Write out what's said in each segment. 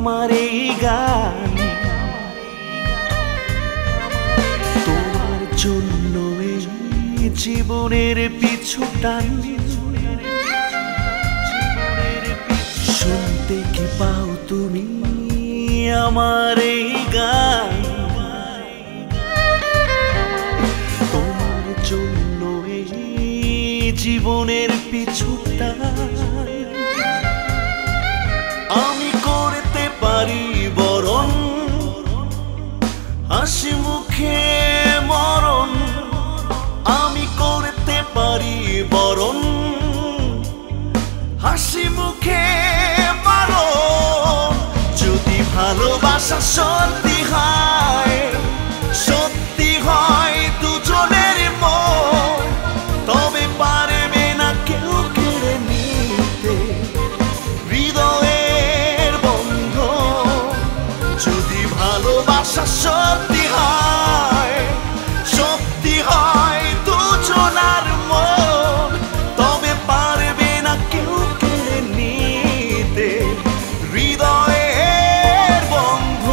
আমার এই গান তোমার জন্য এই জীবনের পিছু টান শুনতে কি পাও তুমি আমার এই গান তোমার জন্য এই জীবনের পিছু টান আমি করতে পারি বরণ হাসি মুখে মরণ আমি করতে পারি বরণ হাসি মুখে মরণ যদি ভালোবাসা সত্যি হয় দুজনের মন তবে পারবে না কেউ কেড়ে নিতে হৃদয়ের বন্ধ যদি ভালোবাসা সত্যি হয় দুজনার মন তবে পারবে না কেউ কেড়ে নিতে হৃদয়ের বন্ধ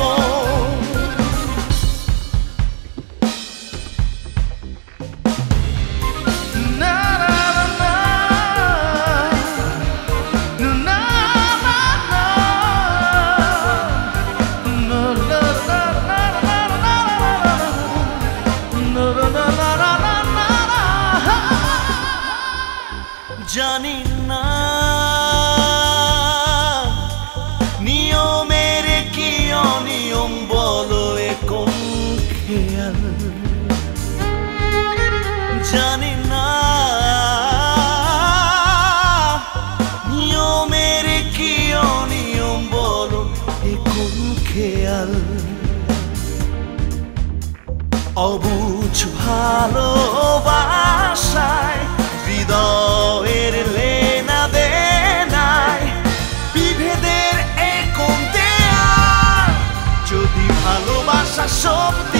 জানি না নিয়মের কি অনিয়ম বলো এ কোন খেয়াল জানি না নিয়মের কি অনিয়ম বলো এ কোন খেয়াল অবুঝ ভালোবাসায় হৃদয়ের লেনা দেনায় বিভেদের এ কোন দেয়াল যদি ভালোবাসা সত্যি